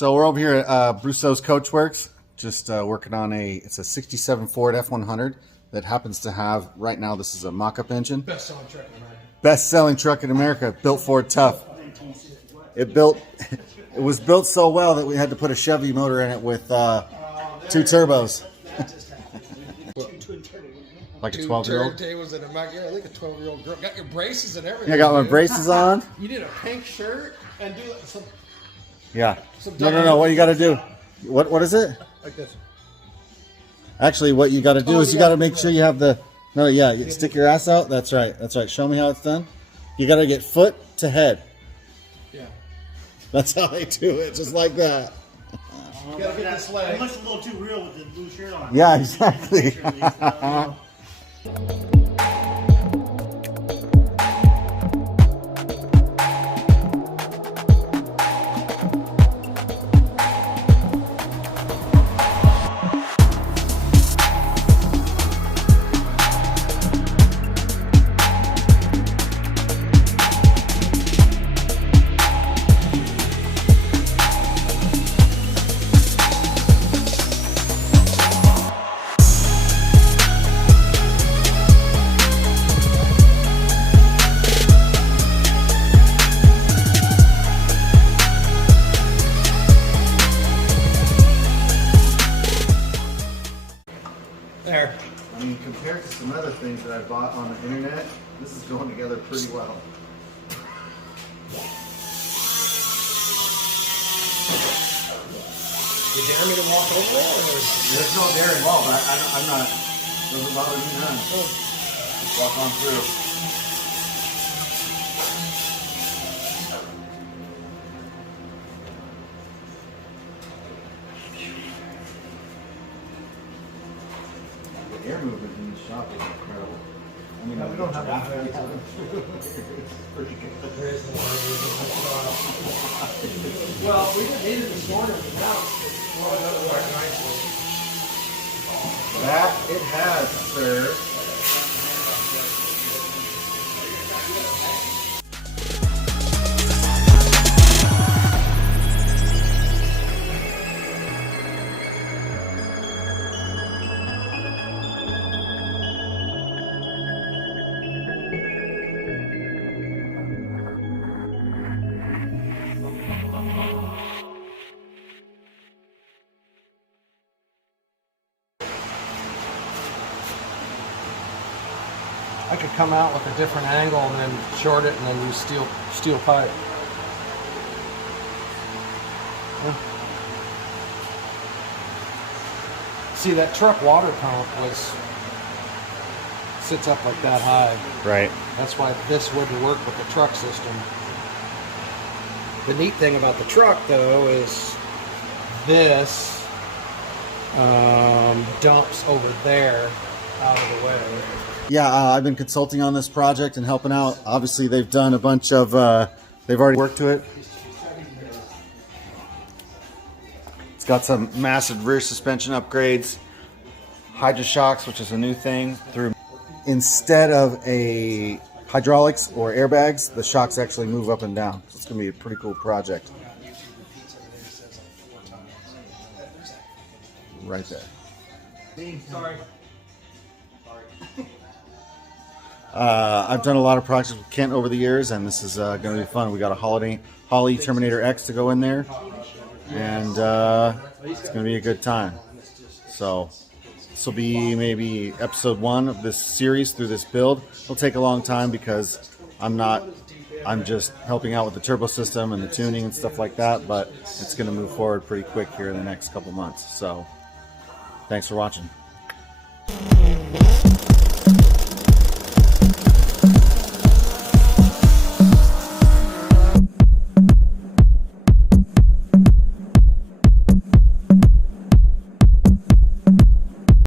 So we're over here at Brosseau's Coachworks, just working on it's a 67 Ford F100 that happens to have, right now this is a mock-up engine. Best-selling truck in America. Best-selling truck in America, built Ford tough. It was built so well that we had to put a Chevy motor in it with 2 turbos. Like a 12-year-old? Turntables in a Mac. Yeah, like a 12-year-old girl. Got your braces and everything. Yeah, I got my braces on. You need a pink shirt and do some... Yeah. No. What you got to do? What is it? Like this. Actually, what you got to do is you got to make sure you have the... No, yeah, you stick your ass out. That's right. That's right. Show me how it's done. You got to get foot to head. Yeah. That's how they do it, just like that. You got to get this leg. It looks a little too real with the blue shirt on. Yeah, exactly. There. I mean, compared to some other things that I bought on the internet, this is going together pretty well. You dare me to walk over there? Or... There's no dare involved. I'm not. Doesn't bother me none. Just walk on through. The air movement in the shop is incredible. I mean, we don't have that. It's pretty good. Well, we didn't need it this morning, but now it's rolling up quite nicely. That it has, sir. I could come out with a different angle and then short it and then use steel pipe. Yeah. See, that truck water pump sits up like that high. Right. That's why this wouldn't work with the truck system. The neat thing about the truck, though, is this dumps over there out of the way. Yeah, I've been consulting on this project and helping out. Obviously, they've done a bunch of, they've already worked to it. It's got some massive rear suspension upgrades, hydro shocks, which is a new thing. Instead of a hydraulics or airbags, the shocks actually move up and down. So it's going to be a pretty cool project. Right there. Sorry. I've done a lot of projects with Kent over the years, and this is going to be fun. We got a Holley Terminator X to go in there, and it's going to be a good time. So this will be maybe episode 1 of this series through this build. It'll take a long time because I'm just helping out with the turbo system and the tuning and stuff like that, but it's going to move forward pretty quick here in the next couple months. So thanks for watching.